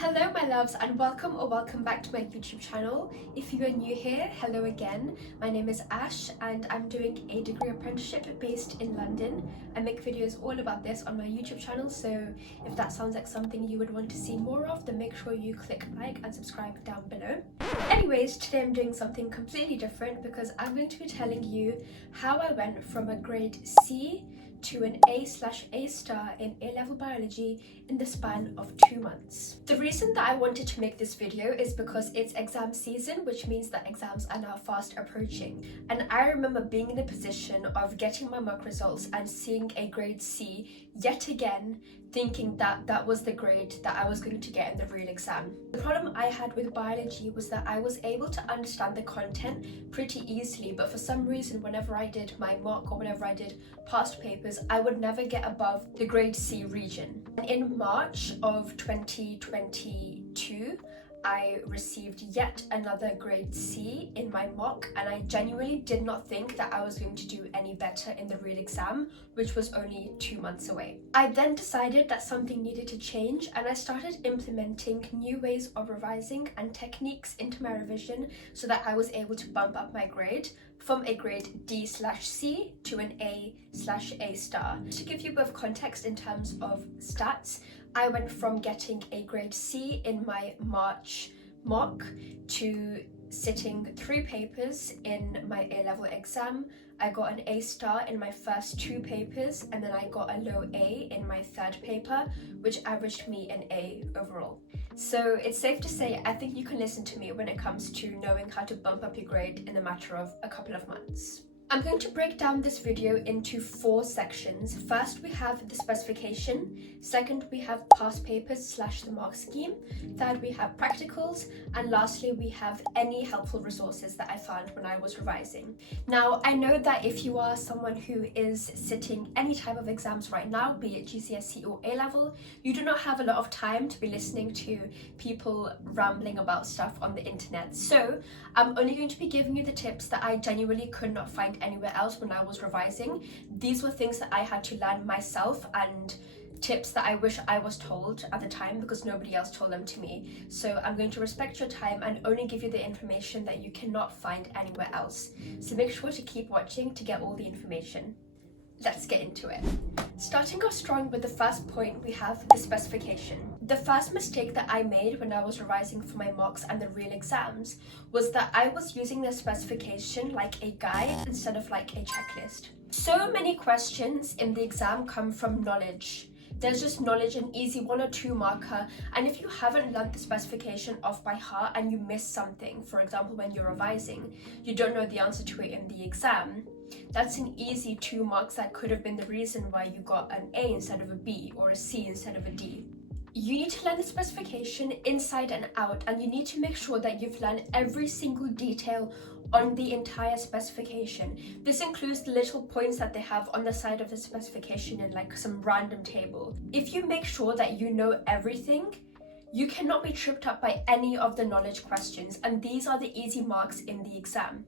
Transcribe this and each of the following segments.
Hello my loves, and welcome back to my YouTube channel. If you are new here, hello again. My name is Ash and I'm doing a degree apprenticeship based in London. I make videos all about this on my YouTube channel, so if that sounds like something you would want to see more of, then make sure you click like and subscribe down below. Anyways, today I'm doing something completely different because I'm going to be telling you how I went from a grade C to an A/A star in A-level biology in the span of 2 months. The reason that I wanted to make this video is because it's exam season, which means that exams are now fast approaching. And I remember being in the position of getting my mock results and seeing a grade C yet again, thinking that that was the grade that I was going to get in the real exam. The problem I had with biology was that I was able to understand the content pretty easily, but for some reason whenever I did my mock or whenever I did past papers, I would never get above the grade C region. And in March of 2022, I received yet another grade C in my mock, and I genuinely did not think that I was going to do any better in the real exam, which was only 2 months away. I then decided that something needed to change, and I started implementing new ways of revising and techniques into my revision so that I was able to bump up my grade from a grade D/C to an A/A star. To give you both context in terms of stats, I went from getting a grade C in my March mock to sitting 3 papers in my A-level exam. I got an A star in my first 2 papers, and then I got a low A in my 3rd paper, which averaged me an A overall. So it's safe to say I think you can listen to me when it comes to knowing how to bump up your grade in a matter of a couple of months. I'm going to break down this video into 4 sections. First, we have the specification. Second, we have past papers / the mark scheme. Third, we have practicals. And lastly, we have any helpful resources that I found when I was revising. Now, I know that if you are someone who is sitting any type of exams right now, be it GCSE or A-level, you do not have a lot of time to be listening to people rambling about stuff on the internet. So I'm only going to be giving you the tips that I genuinely could not find anywhere else when I was revising. These were things that I had to learn myself and tips that I wish I was told at the time because nobody else told them to me. So I'm going to respect your time and only give you the information that you cannot find anywhere else. So make sure to keep watching to get all the information. Let's get into it. Starting off strong with the first point, we have the specification. The first mistake that I made when I was revising for my mocks and the real exams was that I was using the specification like a guide instead of like a checklist. So many questions in the exam come from knowledge. There's just knowledge, an easy 1 or 2 marker, and if you haven't learned the specification off by heart and you miss something, for example when you're revising, you don't know the answer to it in the exam, that's an easy 2 marks that could have been the reason why you got an A instead of a B or a C instead of a D. You need to learn the specification inside and out, and you need to make sure that you've learned every single detail on the entire specification. This includes the little points that they have on the side of the specification in like some random table. If you make sure that you know everything, you cannot be tripped up by any of the knowledge questions, and these are the easy marks in the exam.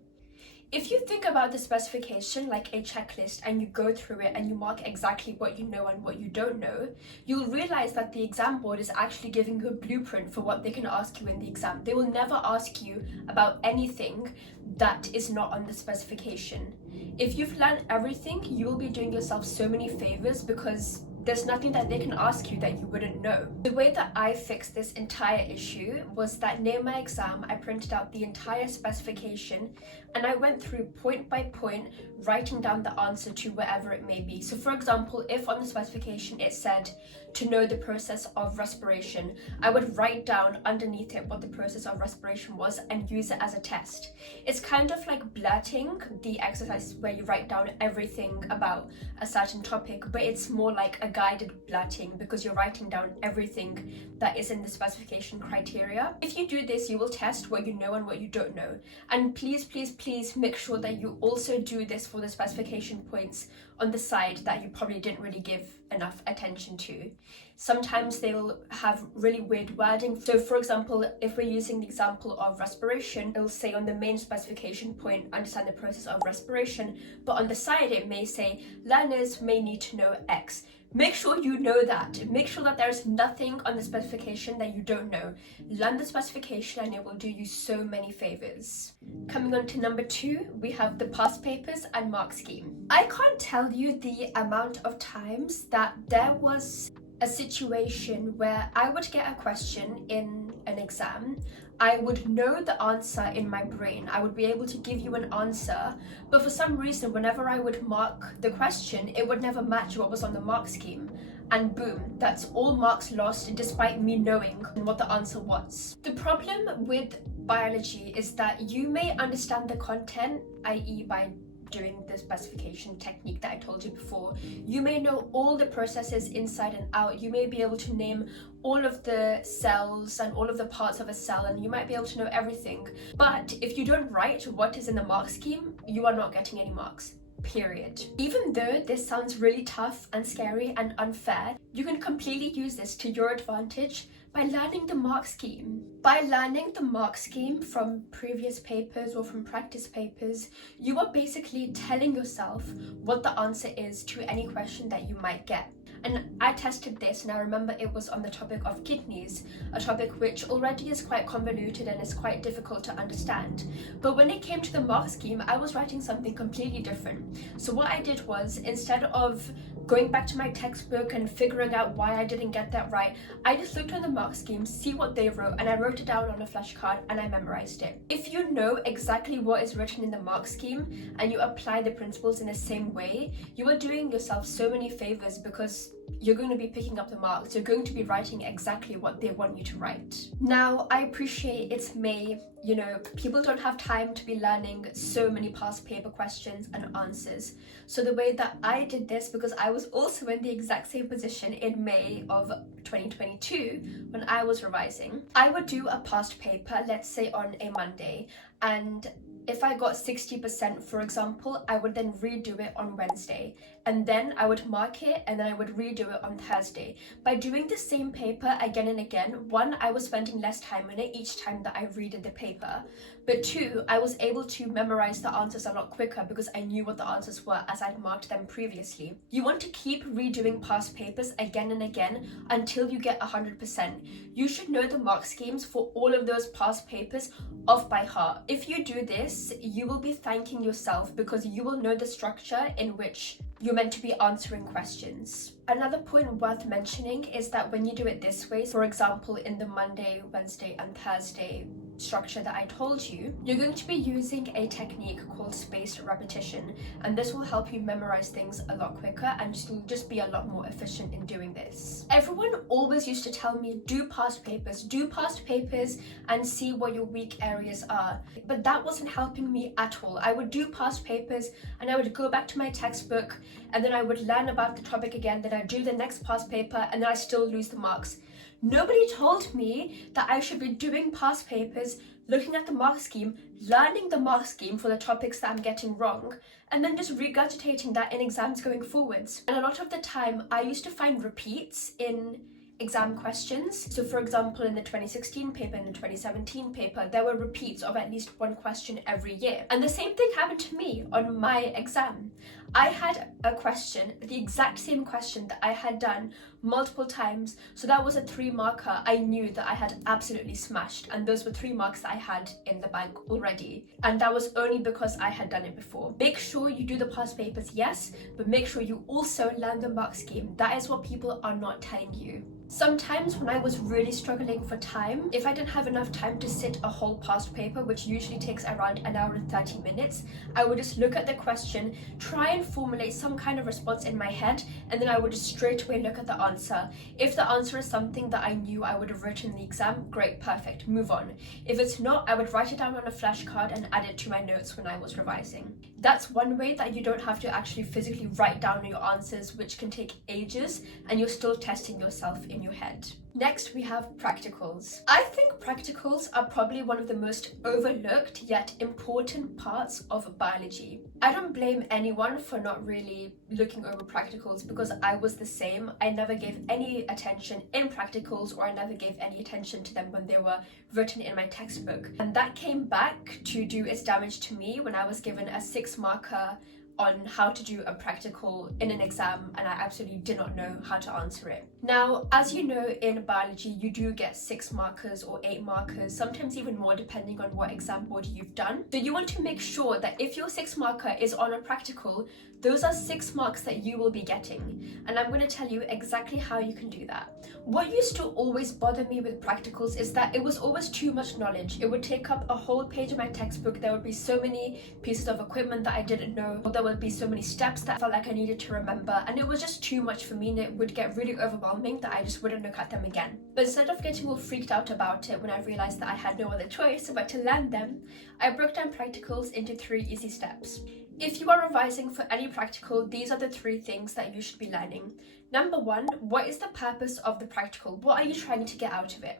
If you think about the specification like a checklist and you go through it and you mark exactly what you know and what you don't know, you'll realize that the exam board is actually giving you a blueprint for what they can ask you in the exam. They will never ask you about anything that is not on the specification. If you've learned everything, you will be doing yourself so many favors because there's nothing that they can ask you that you wouldn't know. The way that I fixed this entire issue was that near my exam, I printed out the entire specification and I went through point by point, writing down the answer to wherever it may be. So for example, if on the specification it said to know the process of respiration, I would write down underneath it what the process of respiration was and use it as a test. It's kind of like blurting, the exercise where you write down everything about a certain topic, but it's more like a guided blurting because you're writing down everything that is in the specification criteria. If you do this, you will test what you know and what you don't know. And please make sure that you also do this for the specification points on the side that you probably didn't really give enough attention to. Sometimes they'll have really weird wording. So for example, if we're using the example of respiration, it'll say on the main specification point, understand the process of respiration, but on the side it may say, learners may need to know X. Make sure you know that. Make sure that there is nothing on the specification that you don't know. Learn the specification and it will do you so many favors. Coming on to number 2, we have the past papers and mark scheme. I can't tell you the amount of times that there was a situation where I would get a question in an exam. I would know the answer in my brain. I would be able to give you an answer, but for some reason, whenever I would mark the question, it would never match what was on the mark scheme. And boom, that's all marks lost despite me knowing what the answer was. The problem with biology is that you may understand the content, i.e. by doing the specification technique that I told you before. You may know all the processes inside and out. You may be able to name all of the cells and all of the parts of a cell, and you might be able to know everything. But if you don't write what is in the mark scheme, you are not getting any marks. Period. Even though this sounds really tough and scary and unfair, you can completely use this to your advantage by learning the mark scheme. By learning the mark scheme from previous papers or from practice papers, you are basically telling yourself what the answer is to any question that you might get. And I tested this, and I remember it was on the topic of kidneys, a topic which already is quite convoluted and is quite difficult to understand. But when it came to the mark scheme, I was writing something completely different. So what I did was, instead of going back to my textbook and figuring out why I didn't get that right, I just looked on the mark scheme, see what they wrote, and I wrote it down on a flashcard and I memorized it. If you know exactly what is written in the mark scheme and you apply the principles in the same way, you are doing yourself so many favors, because you're going to be picking up the marks. You're going to be writing exactly what they want you to write. Now, I appreciate it's May. You know, people don't have time to be learning so many past paper questions and answers. So the way that I did this, because I was also in the exact same position in May of 2022 when I was revising, I would do a past paper, let's say on a Monday, and if I got 60%, for example, I would then redo it on Wednesday, and then I would mark it, and then I would redo it on Thursday. By doing the same paper again and again, 1, I was spending less time on it each time that I redid the paper, but 2, I was able to memorize the answers a lot quicker because I knew what the answers were as I'd marked them previously. You want to keep redoing past papers again and again until you get 100%. You should know the mark schemes for all of those past papers off by heart. If you do this, you will be thanking yourself because you will know the structure in which you're meant to be answering questions. Another point worth mentioning is that when you do it this way, for example, in the Monday, Wednesday, and Thursday structure that I told you, you're going to be using a technique called spaced repetition, and this will help you memorize things a lot quicker, and you'll just be a lot more efficient in doing this. Everyone always used to tell me, do past papers and see what your weak areas are, but that wasn't helping me at all. I would do past papers and I would go back to my textbook, and then I would learn about the topic again, then I'd do the next past paper, and then I still lose the marks. Nobody told me that I should be doing past papers, looking at the mark scheme, learning the mark scheme for the topics that I'm getting wrong, and then just regurgitating that in exams going forwards. And a lot of the time, I used to find repeats in exam questions. So for example, in the 2016 paper and the 2017 paper, there were repeats of at least one question every year. And the same thing happened to me on my exam. I had a question, the exact same question that I had done multiple times. So that was a 3 marker I knew that I had absolutely smashed. And those were 3 marks that I had in the bank already. And that was only because I had done it before. Make sure you do the past papers, yes, but make sure you also learn the mark scheme. That is what people are not telling you. Sometimes when I was really struggling for time, if I didn't have enough time to sit a whole past paper, which usually takes around an hour and 30 minutes, I would just look at the question, try and formulate some kind of response in my head, and then I would just straight away look at the answer. If the answer is something that I knew I would have written in the exam, great, perfect, move on. If it's not, I would write it down on a flashcard and add it to my notes when I was revising. That's one way that you don't have to actually physically write down your answers, which can take ages, and you're still testing yourself in your head. Next, we have practicals. I think practicals are probably one of the most overlooked yet important parts of biology. I don't blame anyone for not really looking over practicals because I was the same. I never gave any attention in practicals, or I never gave any attention to them when they were written in my textbook. And that came back to do its damage to me when I was given a 6 marker on how to do a practical in an exam, and I absolutely did not know how to answer it. Now, as you know, in biology you do get 6 markers or 8 markers, sometimes even more depending on what exam body you've done. So you want to make sure that if your 6 marker is on a practical, those are 6 marks that you will be getting, and I'm going to tell you exactly how you can do that. What used to always bother me with practicals is that it was always too much knowledge. It would take up a whole page of my textbook. There would be so many pieces of equipment that I didn't know. There would be so many steps that I felt like I needed to remember, and it was just too much for me, and it would get really overwhelming that I just wouldn't look at them again. But instead of getting all freaked out about it when I realized that I had no other choice but to learn them, I broke down practicals into 3 easy steps. If you are revising for any practical, these are the 3 things that you should be learning. Number 1, what is the purpose of the practical? What are you trying to get out of it?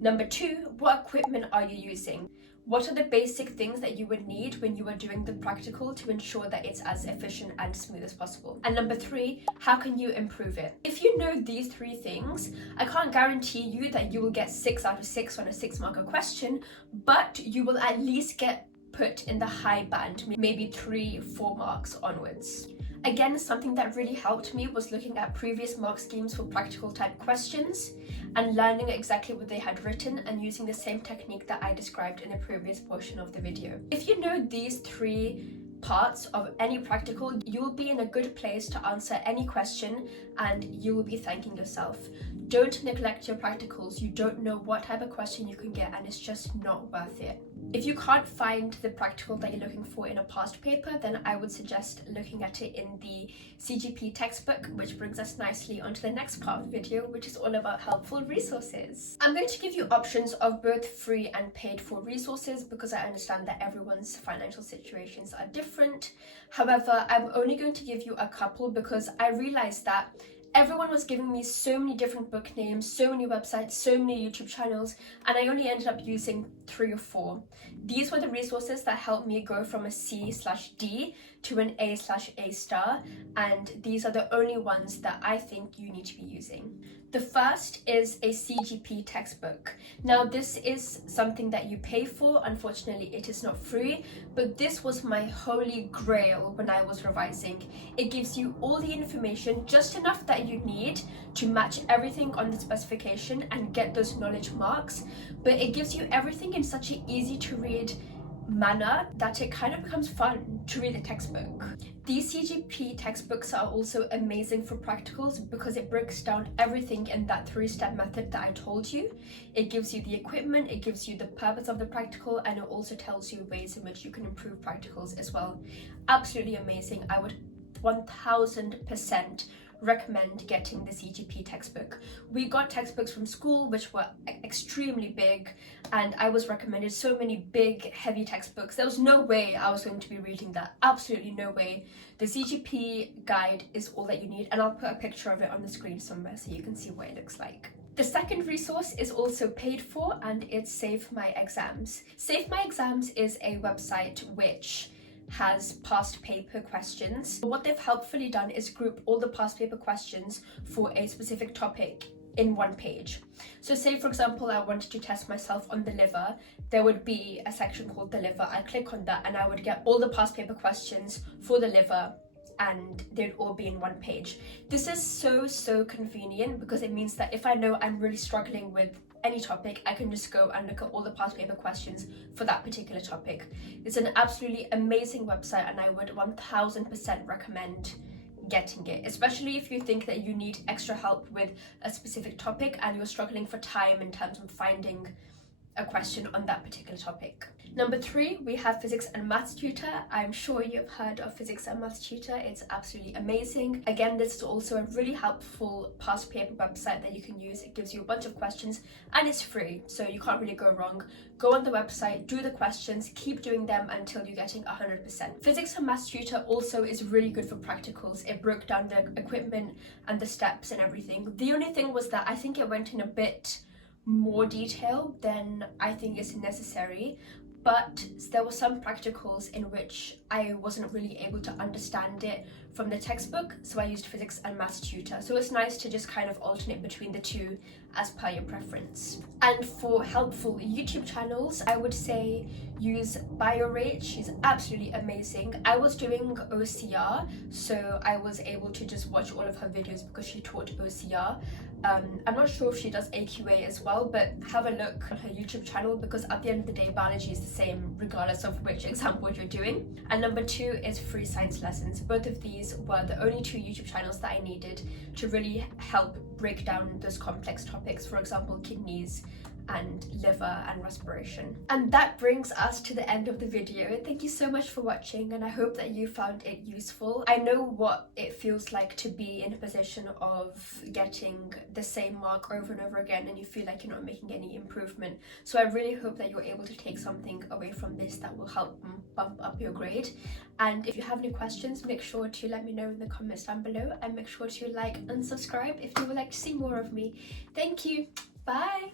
Number 2, what equipment are you using? What are the basic things that you would need when you are doing the practical to ensure that it's as efficient and smooth as possible? And number 3, how can you improve it? If you know these 3 things, I can't guarantee you that you will get 6 out of 6 on a 6-marker question, but you will at least get put in the high band, maybe 3-4 marks onwards. Again, something that really helped me was looking at previous mark schemes for practical type questions and learning exactly what they had written and using the same technique that I described in a previous portion of the video. If you know these 3 parts of any practical, you will be in a good place to answer any question and you will be thanking yourself. Don't neglect your practicals. You don't know what type of question you can get, and it's just not worth it. If you can't find the practical that you're looking for in a past paper, then I would suggest looking at it in the CGP textbook, which brings us nicely onto the next part of the video, which is all about helpful resources. I'm going to give you options of both free and paid for resources because I understand that everyone's financial situations are different. However, I'm only going to give you a couple because I realized that everyone was giving me so many different book names, so many websites, so many YouTube channels, and I only ended up using 3 or 4. These were the resources that helped me go from a C/D to an A/A star, and these are the only ones that I think you need to be using. The first is a CGP textbook. Now, this is something that you pay for. Unfortunately, it is not free, but this was my holy grail when I was revising. It gives you all the information, just enough that you need to match everything on the specification and get those knowledge marks, but it gives you everything in such an easy to read manner that it kind of becomes fun to read the textbook. These CGP textbooks are also amazing for practicals because it breaks down everything in that 3-step method that I told you. It gives you the equipment, it gives you the purpose of the practical, and it also tells you ways in which you can improve practicals as well. Absolutely amazing. I would 1000% recommend getting the CGP textbook. We got textbooks from school which were extremely big, and I was recommended so many big heavy textbooks. There was no way I was going to be reading that. Absolutely no way. The CGP guide is all that you need, and I'll put a picture of it on the screen somewhere so you can see what it looks like. The second resource is also paid for, and it's Save My Exams. Save My Exams is a website which has past paper questions. What they've helpfully done is group all the past paper questions for a specific topic in one page. So say, for example, I wanted to test myself on the liver, there would be a section called the liver. I'd click on that and I would get all the past paper questions for the liver, and they'd all be in one page. This is so convenient because it means that if I know I'm really struggling with any topic, I can just go and look at all the past paper questions for that particular topic. It's an absolutely amazing website, and I would 1000% recommend getting it, especially if you think that you need extra help with a specific topic and you're struggling for time in terms of finding a question on that particular topic. Number 3, we have Physics and Maths Tutor. I'm sure you've heard of Physics and Maths Tutor. It's absolutely amazing. Again, this is also a really helpful past paper website that you can use. It gives you a bunch of questions and it's free, so you can't really go wrong. Go on the website, do the questions, keep doing them until you're getting 100%. Physics and Maths Tutor also is really good for practicals. It broke down the equipment and the steps and everything. The only thing was that I think it went in a bit more detail than I think is necessary, but there were some practicals in which I wasn't really able to understand it from the textbook, so I used physics and maths tutor. So it's nice to just kind of alternate between the two as per your preference. And for helpful YouTube channels, I would say use BioRate. She's absolutely amazing. I was doing OCR, so I was able to just watch all of her videos because she taught OCR. I'm not sure if she does AQA as well, but have a look on her YouTube channel, because at the end of the day, biology is the same regardless of which exam board you're doing. And number 2 is free science lessons. Both of these were the only 2 YouTube channels that I needed to really help break down those complex topics, for example, kidneys and liver and respiration. And that brings us to the end of the video. Thank you so much for watching, and I hope that you found it useful. I know what it feels like to be in a position of getting the same mark over and over again and you feel like you're not making any improvement. So I really hope that you're able to take something away from this that will help bump up your grade. And if you have any questions, make sure to let me know in the comments down below, and make sure to like and subscribe if you would like to see more of me. Thank you. Bye.